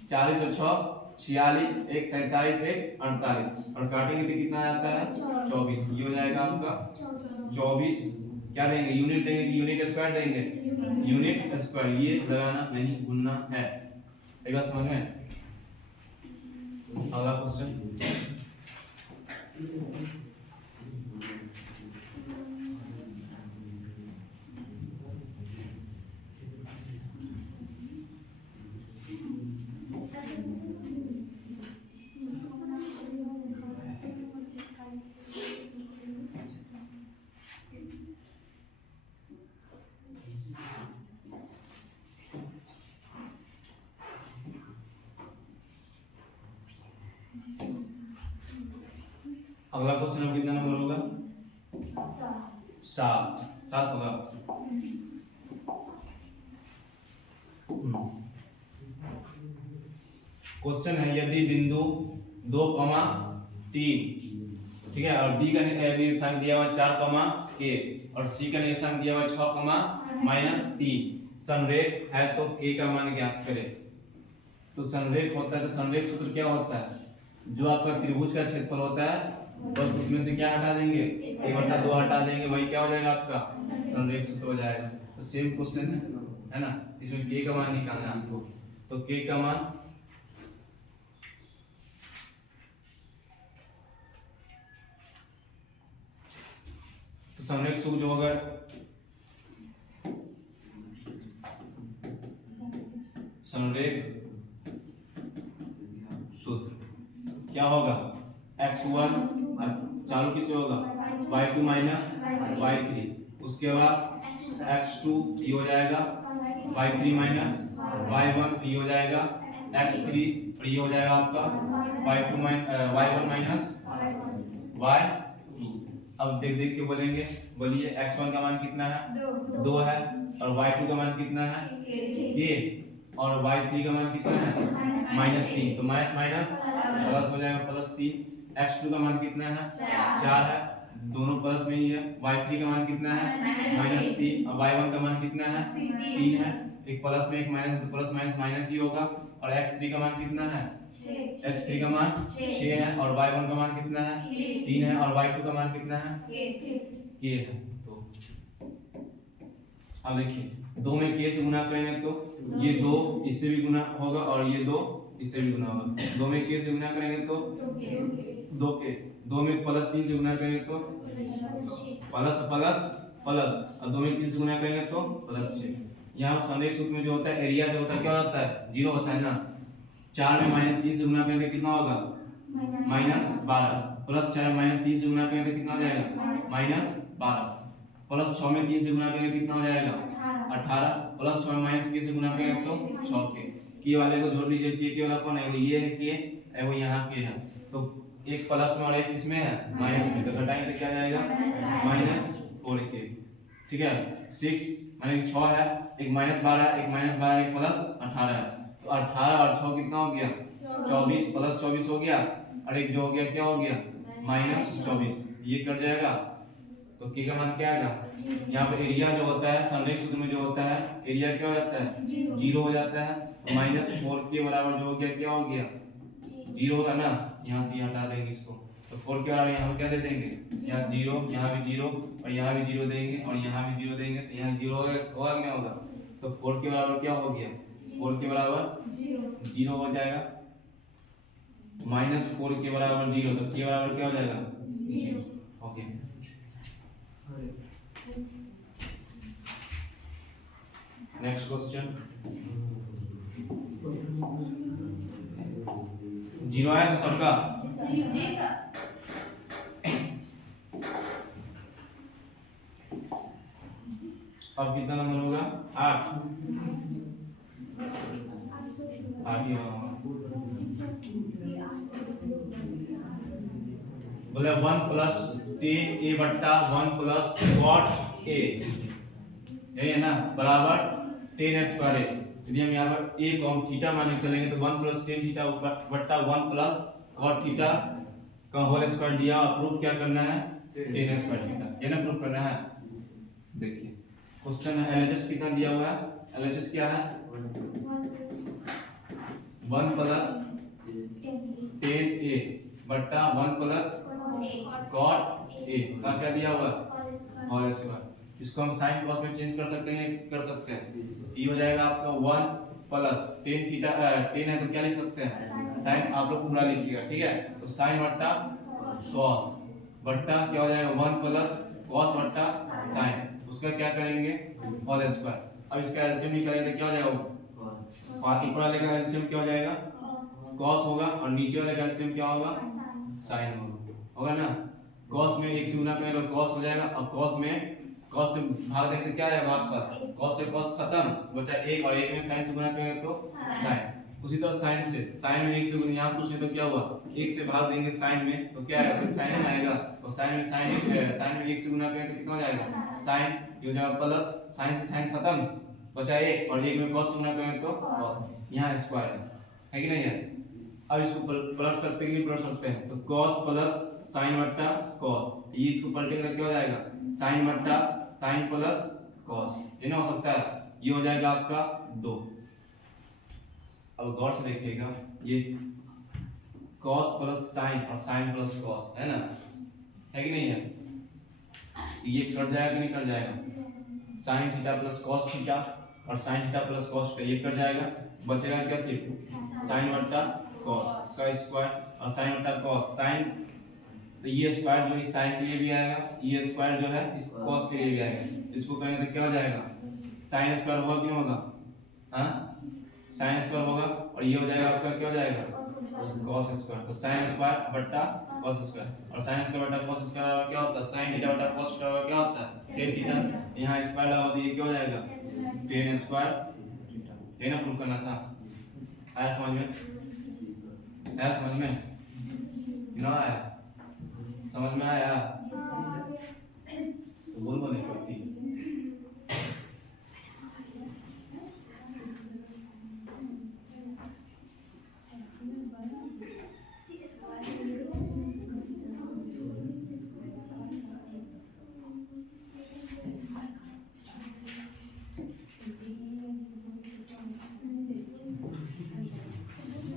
40 और 6 46 1 47 1 48 और काटेंगे तो कितना आता है? 24। ये हो जाएगा आपका 24। क्या देंगे? यूनिट देंगे कि यूनिट स्क्वायर देंगे? Unit square. ये लगाना नहीं भूलना है। एक बात समझ में? अगला क्वेश्चन, अगला क्वेश्चन अब कितना नंबर होगा? 7 होगा। क्वेश्चन है यदि बिंदु 2, 3, ठीक है, और डी का निर्देशांक दिया हुआ 4, k और सी का निर्देशांक दिया हुआ 6, -3 संरेख है तो k का मान ज्ञात करें। तो संरेख होता है, तो संरेख सूत्र क्या होता है? जो आपका त्रिभुज का क्षेत्रफल होता है बस उसमें से क्या हटा देंगे, 1/2 हटा देंगे, वही क्या हो जाएगा आपका संरेख सूत्र हो जाएगा। तो सेम क्वेश्चन है ना, इसमें k का मान निकालना है आपको। तो k का मान तो संरेख सूत्र जो होगा संरेख सूत्र क्या होगा, x1 चालू किससे होगा y2 माइनस y3, उसके बाद x2 ये हो जाएगा y3 माइनस y1 ये हो जाएगा x3 और ये हो जाएगा आपका y1 माइनस y2। अब देख देख के बोलेंगे, बोलिए x1 का मान कितना है 2 है, और y2 का मान कितना है k, और y3 का मान कितना है -3, तो माइनस माइनस प्लस हो जाएगा +3। x2 का मान कितना है 4 है, दोनों प्लस में ही है। y3 का मान कितना है -3, और y1 का मान कितना है 3 है, एक प्लस में एक माइनस, तो प्लस माइनस माइनस ही होगा। और x3 का मान कितना है x3 का मान 6 है, और y1 का मान कितना है 3 है, और y2 का मान कितना है k है। तो अब देखिए 2 में k से गुना करेंगे तो ये 2 इससे भी गुना होगा, और ये 2 इससे भी गुना होगा। 2 में k से गुना करेंगे तो 2k, 2 में +3 से गुना करेंगे तो प्लस प्लस प्लस, और 2 में 3 से गुना करेंगे तो +6। यहाँ पर संरेख सूत्र में जो होता है एरिया जो होता है क्या होता है 0 होता है ना। 4 में -3 से गुना करेंगे कितना होगा -12, +4 में -3 से गुना करेंगे कितना हो जाएगा -12, +6 में 3 से गुना करेंगे कितना हो जाएगा 18, +6 में -k से गुना करेंगे तो 6k। के वाले को जोड़ लीजिए, के वाला कौन है, वो ये है के, वो यहाँ के है, तो एक प्लस में और एक इसमें है माइनस में, तो घटाएंगे तो क्या जाएगा -4k। ठीक है, 6 माने 6 है, एक -12 है, एक -12 एक +18 है, तो 18 और 6 कितना हो गया 24, +24 हो गया, और एक जो हो गया क्या हो गया -24, ये कट जाएगा। तो k का मान क्या आएगा, यहाँ पे एरिया जो होता है संरेख सूत्र में जो होता है एरिया क्या हो जाता है 0 हो जाता है, तो -4k बराबर जो हो गया क्या हो गया 0 होगा ना, यहाँ से हटा देंगे इसको, तो 4 के बराबर यहाँ पे क्या दे देंगे, यहाँ 0, यहाँ भी 0, और यहाँ भी 0 देंगे, और यहाँ भी 0 देंगे, तो यहाँ 0 होगा क्या होगा, तो 4 के बराबर क्या हो गया 4 के बराबर 0 हो जाएगा, -4 के बराबर 0, तो के बराबर क्या हो जाएगा 0। ओके, नेक्स्ट क्वेश्चन 0 आया तो सबका अब कितना नंबर होगा 8 ही होगा। बोले 1 + 10a बट्टा 1 + cot a, यही है ना, बराबर 10² है। यदि हम यहाँ पर a को हम थीटा मान के चलेंगे तो 1 + tan थीटा बट्टा 1 + cot थीटा का होल स्क्वायर दिया, और प्रूफ क्या करना है 10² थीटा, ये ना प्रूफ करना है। देखिए क्वेश्चन है एलएचएस कितना दिया हुआ है, एलएचएस क्या है 1 + tan a बट्टा 1 + cot a का क्या दिया हुआ होल स्क्वायर। इसको हम साइन कॉस में चेंज कर सकते हैं, कर सकते हैं, ये हो जाएगा आपका 1 + tan थीटा, tan है तो क्या लिख सकते हैं साइन, आप लोग पूरा लिखिएगा ठीक है। तो साइन बट्टा कॉस बट्टा क्या हो जाएगा 1 + cos बट्टा साइन, उसका क्या करेंगे होल स्क्वायर। अब इसका एलसीएम निकालेंगे तो क्या हो जाएगा बाकी ऊपर वाले का एलसीएम क्या हो जाएगा cos होगा, और नीचे वाले का एलसीएम क्या होगा साइन होगा ना। cos में 1 से गुना करेंगे तो cos हो जाएगा, और cos से भाग देंगे तो क्या आएगा भाग पर, cos से cos खत्म बचा 1, और 1 में sin से गुना करेंगे तो sin। उसी तरह sin में 1 से गुना, यहाँ पूछे तो क्या हुआ 1 से भाग देंगे sin में तो क्या आएगा सिर्फ sin आएगा, और sin में 1 से गुना करेंगे तो कितना हो जाएगा sin, ये हो जाएगा प्लस sin से sin खत्म बचा 1, और 1 में cos से गुना करेंगे तो cos, यहाँ स्क्वायर है कि नहीं है। अब इसको पलट सकते हैं कि नहीं पलट सकते हैं, तो cos + sin बट्टा cos, ये इसको पलटेंगे तो क्या हो जाएगा sin बट्टा sin + cos, ये ना हो सकता है, ये हो जाएगा आपका 2। अब गौर से देखिएगा, ये cos + sin और sin + cos है ना, है कि नहीं है? ये कट जाएगा कि नहीं कट जाएगा? Sine theta plus cos theta और sine theta plus cos theta ये कट जाएगा, बचेगा क्या? सिर्फ साइन बट्टा कॉस का स्क्वायर और साइन बट्टा कॉस साइन, तो ये स्क्वायर जो इस साइन के लिए भी आएगा, ये स्क्वायर जो है इस कॉस के लिए भी आएगा। इसको करेंगे तो क्या हो जाएगा? साइन स्क्वायर होगा कि नहीं होगा? हाँ, साइन स्क्वायर होगा और ये हो जाएगा आपका क्या हो जाएगा? Cos square. तो साइन स्क्वायर बट्टा कॉस स्क्वायर और साइन स्क्वायर बट्टा कॉस स्क्वायर क्या होता है? साइन थीटा बट्टा कॉस थीटा क्या होता है? tan theta. यहाँ स्क्वायर लगा तो ये क्या हो जाएगा? tan square theta. ये ना प्रूव करना था। आया समझ में? आया समझ में? ना आया? समझ में आया? तो बोल बोल नहीं करती।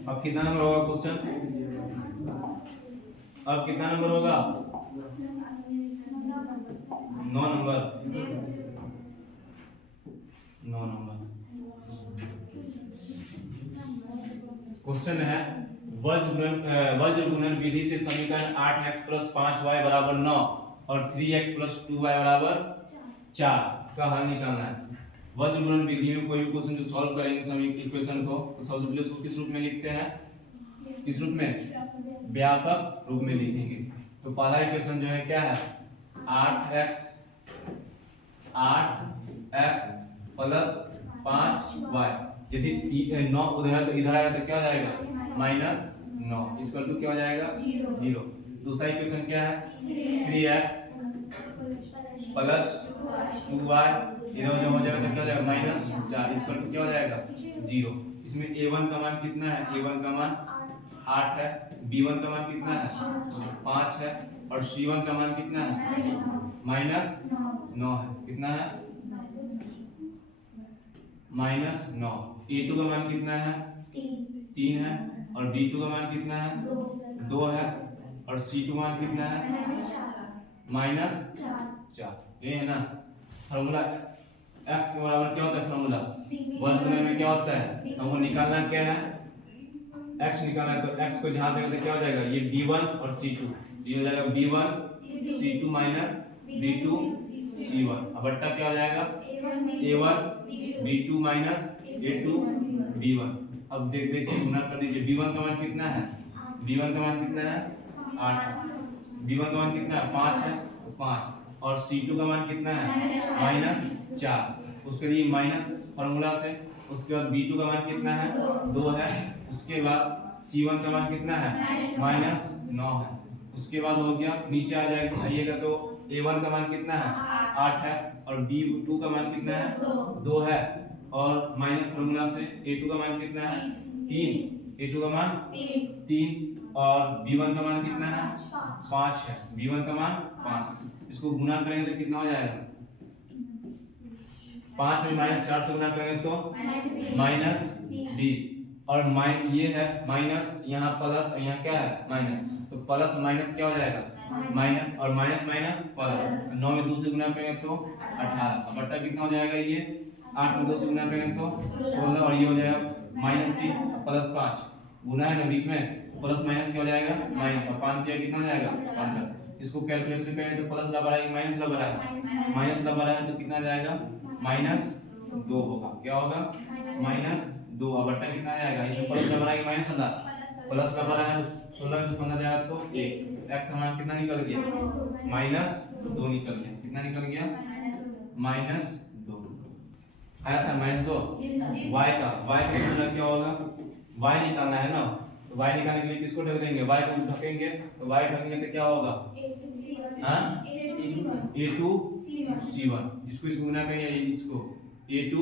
अब कितना नंबर होगा क्वेश्चन? अब कितना नंबर होगा? 9 नंबर। 9 नंबर क्वेश्चन है वज्र गुणन विधि से समीकरण 8x + 5y = 9 और 3x + 2y = 4 का हल निकालना है। वज्र गुणन विधि में कोई भी क्वेश्चन जो सॉल्व करेंगे समीकरण इक्वेशन को, तो सबसे पहले उसको किस रूप में लिखते हैं? किस रूप में? व्यापक रूप में लिखेंगे। तो पहला इक्वेशन जो है क्या है? 8x + 5y। यदि 9 उधर है तो इधर आएगा तो क्या हो जाएगा? -9 इसका तो क्या हो जाएगा? 0। दूसरा इक्वेशन क्या है? 3x + 2y इधर जो हो जाएगा तो क्या हो जाएगा? -4 इसका तो क्या हो जाएगा? 0। इसमें a1 का मान कितना है? a1 का मान 8 है, b1 का मान कितना है? 5 है और c1 का मान कितना है? -9 है। कितना है? -9। a2 का मान कितना है? 3 है और b2 का मान कितना है? 2 है और c2 मान कितना है? -4। ये है ना फार्मूला। x के बराबर क्या होता है? फार्मूला वज्र गुणन में क्या होता है? हमको निकालना क्या है? x निकालना है। तो x को जहां देंगे तो क्या हो जाएगा? ये b1 और c2, ये हो जाएगा b1 c2 - b2 c1। अब बट्टा क्या हो जाएगा? a1 b2 - a2 b1। अब देख के गुणा कर दीजिए। b1 का मान कितना है? b1 का मान कितना है? 8। b1 का मान कितना है? 5 है, 5 और c2 का मान कितना है? -4। उसके लिए माइनस फार्मूला से। उसके बाद b2 का मान कितना है? 2 है। उसके बाद c1 का मान कितना है? -9 है। उसके बाद हो गया नीचे आ जाएगा आइएगा तो a1 का मान कितना है? 8 है और b2 का मान कितना है? 2 है और माइनस फार्मूला से a2 का मान कितना है? 3। a2 का मान 3 और b1 का मान कितना है? 5 है। b1 का मान 5। इसको गुना करेंगे तो कितना हो जाएगा? 5 में -4 से गुना करेंगे तो -20 और ये है माइनस, यहाँ प्लस और यहाँ क्या है? माइनस। तो प्लस माइनस क्या हो जाएगा? माइनस और माइनस माइनस प्लस। 9 में 2 से गुना करेंगे तो 18। अब बट्टा कितना हो जाएगा? ये 8 में 2 से गुना करेंगे तो 16 और ये हो जाएगा -3 प्लस 5 गुना है ना बीच में, प्लस माइनस क्या हो जाएगा? माइनस और 5 दिया कितना हो जाएगा? 15। इसको कैलकुलेशन करेंगे तो प्लस लगा रहा है माइनस लगा रहा है? माइनस लगा रहा है तो कितना जाएगा? -2 होगा। क्या होगा? -2। अब बट्टा कितना आ जाएगा? इसमें प्लस लगा रहा है माइनस लगा? प्लस लगा रहा है तो 16 से 15 जाएगा तो 1। x समान कितना निकल गया? -2 निकल गया। कितना निकल गया? -2 आया था। -2 y का फॉर्मूला क्या होगा? y निकालना है ना, तो y निकालने के लिए किसको ढक देंगे? y को ढकेंगे तो y ढकेंगे तो क्या होगा? हां a2 c1। इसको इसको गुना करेंगे इसको a2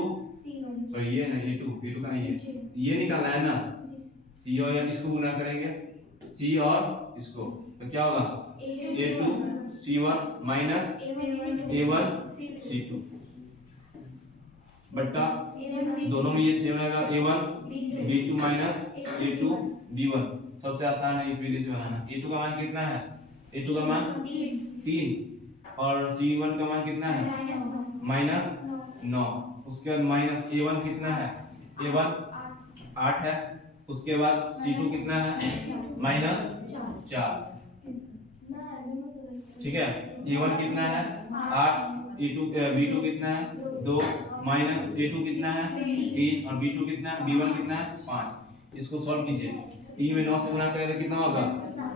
सॉरी ये ना a2 का नहीं है, ये निकालना है ना c और इसको गुना करेंगे c और इसको तो क्या होगा? a2 c1 minus a1 c2 बट्टा दोनों में ये सेम रहेगा a1 b2 minus a2 b1। सबसे आसान है इस विधि से बनाना। a2 का मान कितना है? a2 का मान 3 और c1 का मान कितना है -9। उसके बाद माइनस a1 कितना है, a1 8 है। उसके बाद c2 कितना है -4, ठीक है। a1 कितना है 8, a2 b2 कितना है 2, माइनस a2 कितना है 3 और b2 कितना है b1 कितना है 5। इसको सॉल्व कीजिए, 3 में 9 से गुणा करें तो कितना होगा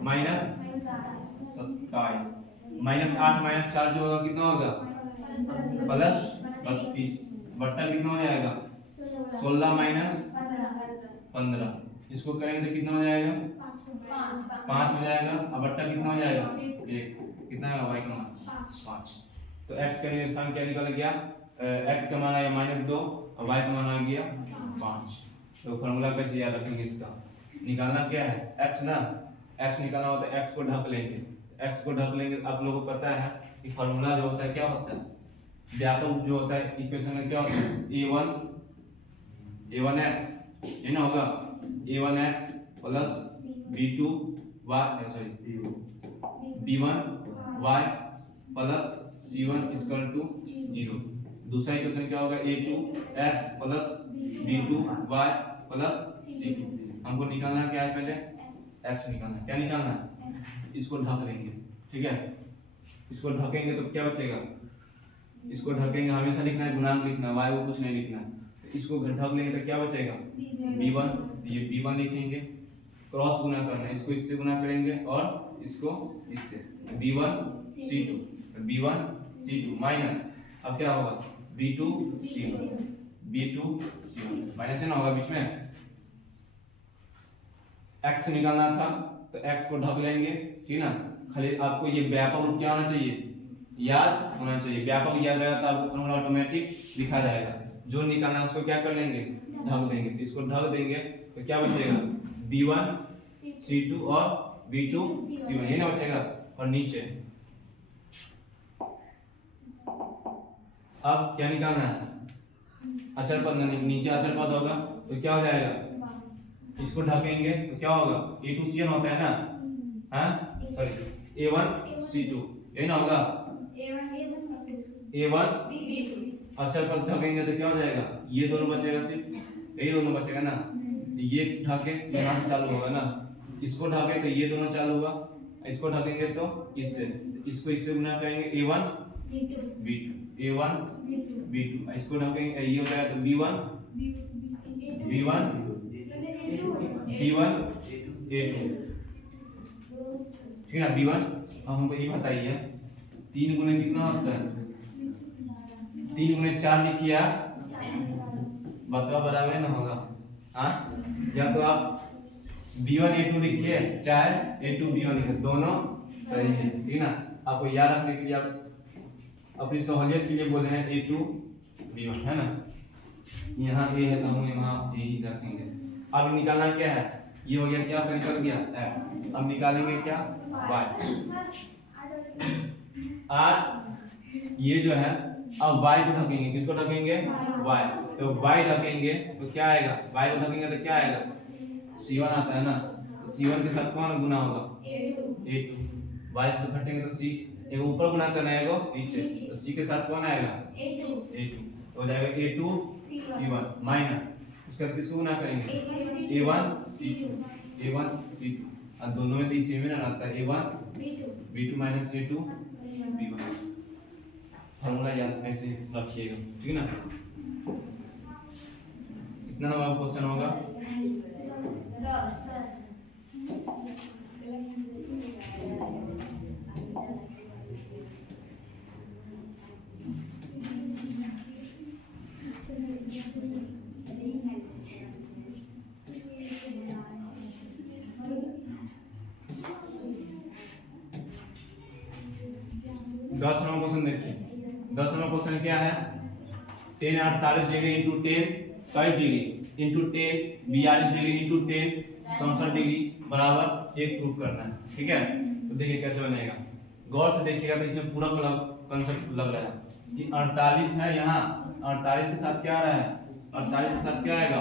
-27, -8 -4 जो होगा कितना होगा +32, बट्टा कितना हो जाएगा 16 - 15। इसको करेंगे तो कितना हो जाएगा 5 हो जाएगा। अब बट्टा कितना हो जाएगा 1, कितना है y का मान 5। तो x का निशान क्या निकल गया, x का मान आया -2 और y का मान आ गया 5। तो फॉर्मूला कैसे याद रखेंगे, इसका निकालना क्या है x ना, x निकालना होता है x को ढक लेंगे। x को ढक लेंगे, आप लोगों को पता है कि फॉर्मूला जो होता है क्या होता है, व्यापक जो होता है इक्वेशन में क्या होता है a1x ये ना होगा a1x plus b1y plus c1 0। दूसरा इक्वेशन क्या होगा a2x plus b2y plus c2। हमको निकालना क्या है, पहले x निकालना है। क्या निकालना है, इसको ढक लेंगे, ठीक है। इसको ढकेंगे तो क्या बचेगा, इसको ढकेंगे, हमेशा लिखना है गुणांक लिखना है, y को कुछ नहीं लिखना है। इसको ढक लेंगे तो क्या बचेगा b1, ये b1 लिखेंगे, क्रॉस गुना करना है, इसको इससे गुना करेंगे और इसको इससे, b1 c2 माइनस, अब क्या होगा b2 c1 माइनस है ना होगा बीच में। x निकालना था तो x को ढक लेंगे, ठीक ना। खाली आपको ये व्यापक रूप क्या होना चाहिए, याद होना चाहिए। व्यापक याद रहेगा तो आपको फॉर्मूला ऑटोमेटिक लिखा जाएगा। जो निकालना है उसको क्या कर लेंगे ढक देंगे। तो इसको ढक देंगे तो क्या बचेगा b1 c2 और b2 c1, ये ना बचेगा। और नीचे अब क्या निकालना है, अचर पद, नीचे अचर पद होगा तो क्या हो जाएगा, इसको ढकेंगे तो क्या होगा a2 c1 होता है ना, हाँ सॉरी a1 c2 ये ना होगा a1 अचर पद ढकेंगे तो क्या हो जाएगा, ये दोनों बचेगा, सिर्फ यही दोनों बचेगा ना। ये ढके यहाँ से चालू होगा ना, इसको ढके तो ये दोनों चालू होगा, इसको ढकेंगे तो इससे, इसको इससे गुना करेंगे a1 b2 a1 b2, इसको ढकेंगे ये हो जाएगा तो b1 a2, ठीक है ना b1। अब हमको ये बताइए 3 गुने कितना होता है, 3 गुने 4 लिखिए, बताओ बराबर ना होगा, हाँ। या तो आप b1 a2 लिखिए चाहे a2 b1 लिखिए, दोनों सही है, ठीक ना। आपको याद रखने के लिए आप अपनी सहूलियत के लिए बोले हैं a2 b1, है ना। यहाँ a है तो हम यहाँ a ही रखेंगे। अब निकालना क्या है, ये हो गया क्या, निकल गया x। अब निकालेंगे क्या y, ये जो है अब y को ढकेंगे, किसको ढकेंगे y, तो y ढकेंगे तो क्या आएगा, y को ढकेंगे तो क्या आएगा c1 आता है ना, तो c1 के साथ कौन गुना होगा a2, y को घटेंगे तो c, एक ऊपर गुना करना है एगो नीचे, तो c के साथ कौन आएगा a2, तो हो जाएगा a2 c1 माइनस, उसके बाद किसको गुना करेंगे a1 c2 और दोनों में तो इसी में ना आता है a1 b2 minus a2 b1। Formula याद ऐसे रखिएगा, ठीक है ना। कितना नंबर क्वेश्चन होगा 10 नंबर क्वेश्चन देखिए। 10 नंबर क्वेश्चन क्या है, 10 48 degree into 10 22 degree into 10 42 degree into 10 67 degree बराबर 1 प्रूफ करना है, ठीक है। तो देखिए कैसे बनेगा, गौर से देखिएगा तो इसमें पूरा कंसेप्ट लग रहा है कि 48 है, यहाँ 48 के साथ क्या आ रहा है, 48 के साथ क्या आएगा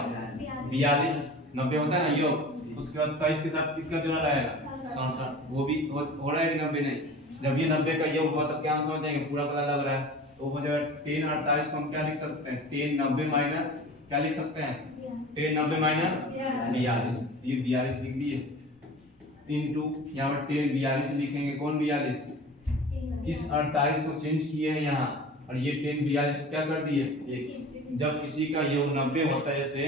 42, 90 होता है ना योग, उसके बाद 23 के साथ किसका जोड़ा रहेगा 67, वो भी हो रहा है कि 90 नहीं। जब ये 90 का योग हुआ तब क्या हम समझ जाएंगे, पूरा पता लग रहा है, तो हो जाएगा 10 48 को हम क्या लिख सकते हैं 10 90 माइनस क्या लिख सकते हैं 10 90 माइनस 42, ये 42 लिख दिए इनटू यहाँ पर 10 42 लिखेंगे, कौन 42 इस 48 को चेंज किए हैं यहाँ, और ये 10 42 को क्या कर दिए एक। जब किसी का योग 90 होता है, जैसे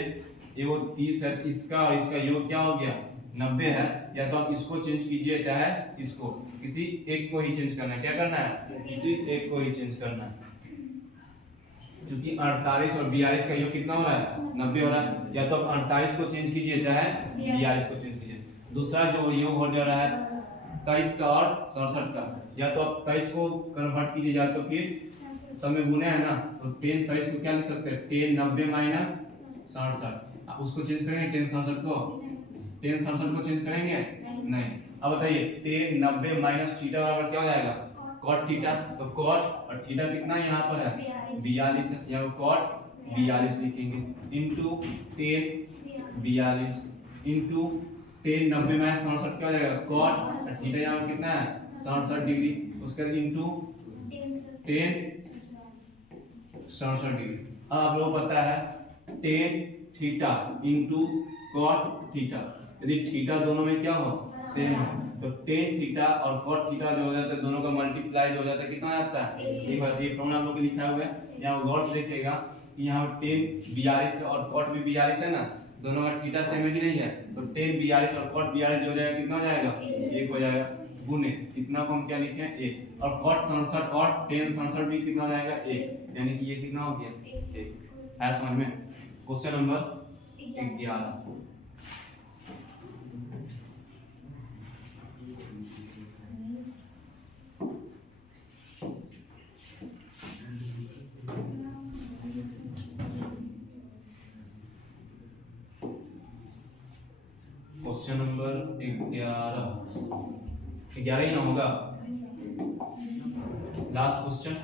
ये वो 30 है, इसका और इसका योग क्या हो गया 90 है, या तो आप इसको चेंज कीजिए चाहे इसको, किसी एक को ही चेंज करना है, क्या करना है किसी एक को ही चेंज करना है। क्योंकि 48 और 42 का योग कितना हो रहा है 90 हो रहा है, या तो आप 48 को चेंज कीजिए चाहे 42 को चेंज कीजिए। दूसरा जो योग हो जा रहा है 23 का और 67 का, या तो आप 23 को कन्वर्ट कीजिए, या तो फिर सब में गुने है ना, तो 10 23 को क्या लिख सकते हैं 10 90 माइनस 67, उसको चेंज करेंगे 10 67 को, 10 67 को चेंज करेंगे नहीं। अब बताइए 10 90 माइनस थीटा बराबर क्या हो जाएगा cot थीटा, तो cot और थीटा कितना यहाँ पर है 42 है, यहाँ cot 42 लिखेंगे इनटू 10 42 इनटू 10 90 माइनस 67 क्या हो जाएगा cot और थीटा यहाँ पर कितना है 67 डिग्री, उसके बाद इनटू 10 67 डिग्री। अब आप लोग पता है 10 थीटा इनटू cot थीटा, यदि थीटा दोनों में क्या हो सेम हो, तो 10 थीटा और cot थीटा जो हो जाता है दोनों का मल्टीप्लाई हो जाता है, कितना आ जाता है एक बार। ये फॉर्मूला आप लोग के लिखा हुआ है, यहाँ गौर से देखिएगा कि यहाँ 10 42 और cot भी 42 है ना, दोनों का थीटा सेम है कि नहीं है, तो 10 42 और cot 42 जो हो जाएगा कितना हो जाएगा एक हो जाएगा, गुने कितना को हम क्या लिखे हैं एक, और cot 67 और 10 67 भी कितना हो जाएगा एक, यानी कि ये कितना हो गया एक। है समझ में। क्वेश्चन नंबर 11, क्वेश्चन नंबर 11 ही ना होगा लास्ट क्वेश्चन।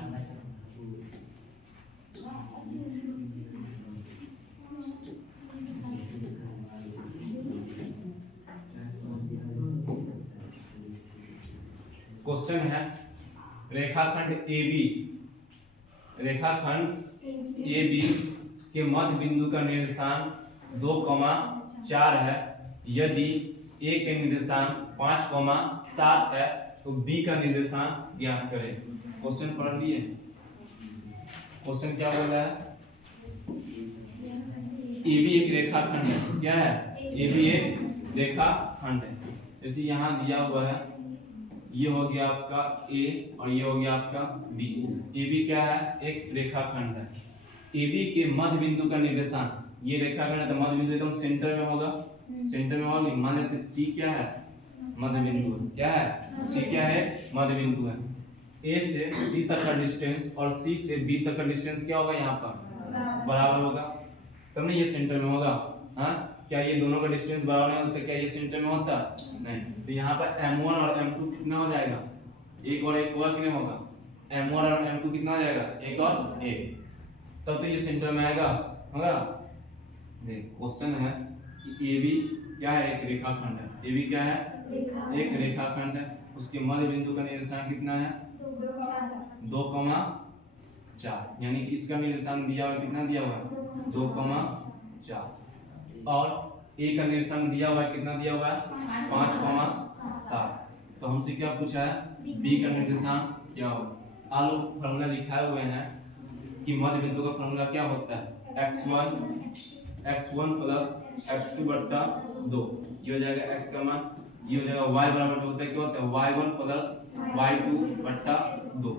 क्वेश्चन है रेखाखंड AB के मध्य बिंदु का निर्देशांक 2,4 है, यदि A के निर्देशांक 5,7 है तो B का निर्देशांक ज्ञात करें। क्वेश्चन पढ़ लिए। क्वेश्चन क्या बोल रहा है, AB एक रेखाखंड है, क्या है AB एक रेखाखंड है, जैसे यहाँ दिया हुआ है, ये हो गया आपका A और ये हो गया आपका B। AB क्या है एक रेखाखंड है, AB के मध्य बिंदु का निर्देशांक, ये रेखाखंड है तो मध्य बिंदु एकदम सेंटर में होगा, सेंटर में होगा, मान लेते हैं C क्या है मध्य बिंदु है, क्या है C क्या है मध्य बिंदु है। A से C तक का डिस्टेंस और C से B तक का डिस्टेंस क्या होगा यहाँ पर बराबर होगा, तब नहीं ये सेंटर में होगा। हाँ क्या ये दोनों का डिस्टेंस बराबर नहीं होता, क्या ये सेंटर में होता नहीं, तो यहाँ पर M1 और M2 कितना हो जाएगा एक और एक होगा कि नहीं होगा, M1 और M2 कितना हो जाएगा एक और एक, तब तो ये सेंटर में आएगा होगा। देख क्वेश्चन है कि AB क्या है एक रेखाखंड है, AB क्या है एक रेखाखंड है, उसके मध्य बिंदु का निर्देशांक कितना है 2,4, यानी कि इसका निर्देशांक दिया हुआ कितना दिया हुआ है 2,4, और A का निर्देशांक दिया हुआ है कितना दिया हुआ है 5,7, तो हमसे क्या पूछा है B का निर्देशांक क्या होगा। आलो फॉर्मूला लिखाए हुए हैं कि मध्य बिंदु का फॉर्मूला क्या होता है x1 प्लस x2 बट्टा 2, ये हो जाएगा x का मान, ये हो जाएगा y बराबर जो होता है क्या होता है y1 प्लस y2 बट्टा 2।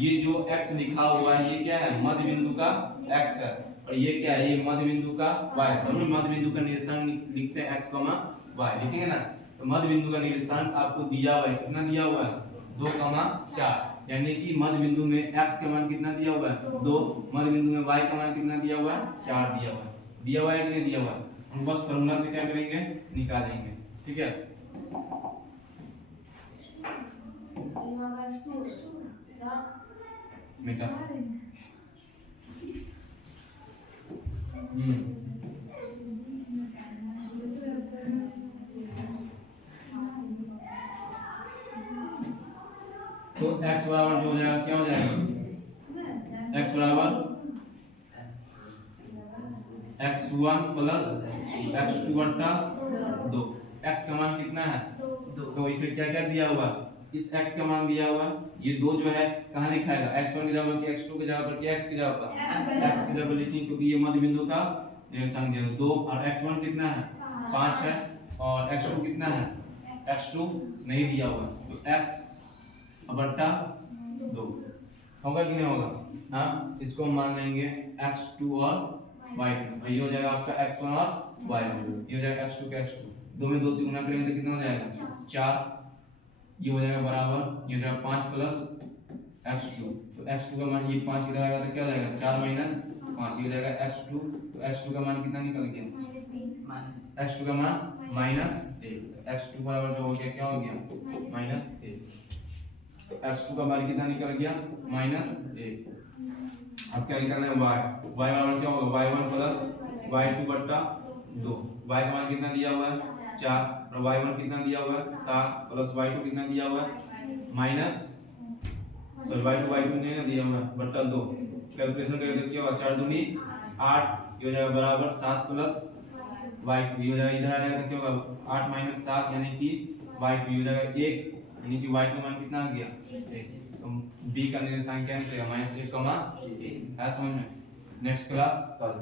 ये जो x लिखा हुआ है ये क्या है मध्य बिंदु का x है, और ये क्या है ये मध्य बिंदु का y है, हम मध्य बिंदु का निर्देशांक लिखते हैं x, y लिखेंगे ना, तो मध्य बिंदु का निर्देशांक आपको दिया हुआ है, कितना दिया हुआ है 2,4, यानी कि मध्य बिंदु में x का मान कितना दिया हुआ है 2, मध्य बिंदु में y का मान कितना दिया हुआ है 4 दिया हुआ है कि नहीं दिया हुआ है, हम बस फॉर्मूला से क्या करेंगे निकालेंगे, ठीक है। बेटा x बराबर जो हो जाएगा क्या हो जाएगा x बराबर x1 प्लस x2 बटा 2। x का मान कितना है तो इसमें क्या क्या दिया हुआ इस x का मान दिया हुआ ये दो जो है कहाँ लिखाएगा x1 की जगह पर कि x2 की जगह पर कि x की जगह पर x की जगह पर लिखेंगे क्योंकि ये मध्य बिंदु का निरीक्षण दिया है 2 और x1 कितना है 5 है और x2 कितना है x2 नहीं दिया हुआ तो x बटा 2 होगा कि नहीं होगा हाँ इसको मान लेंगे x2 और y2 ये हो जाएगा आपका x1 और y1 ये हो जाएगा x2 का x2 दो में 2 से गुना करेंगे तो कितना हो जाएगा 4 ये हो जाएगा बराबर ये हो जाएगा 5 प्लस x2 तो x2 का मान ये 5 इधर आएगा तो क्या हो जाएगा 4 माइनस 5 ये हो जाएगा x2 तो x2 का मान कितना निकल गया x2 का मान माइनस 1 x2 बराबर जो हो गया क्या हो गया माइनस 1 तो x2 का मान कितना निकल गया माइनस 1 अब क्या निकालना है y बराबर क्या होगा y1 प्लस y2 बटा 2 y का मान कितना दिया हुआ है 4 और y1 कितना दिया हुआ है 7 प्लस y2 कितना दिया हुआ है माइनस सॉरी y2 नहीं ना दिया हुआ है बटा 2 कैलकुलेशन करें तो क्या होगा 4 दूनी 8 ये हो जाएगा बराबर 7 प्लस y2 ये हो जाएगा इधर आ जाएगा तो क्या होगा 8 माइनस 7 यानी कि y2 ये हो जाएगा 1 यानी कि y2 मान कितना आ गया 1 तो b का निशान क्या निकलेगा -1 है समझ में नेक्स्ट क्लास कल।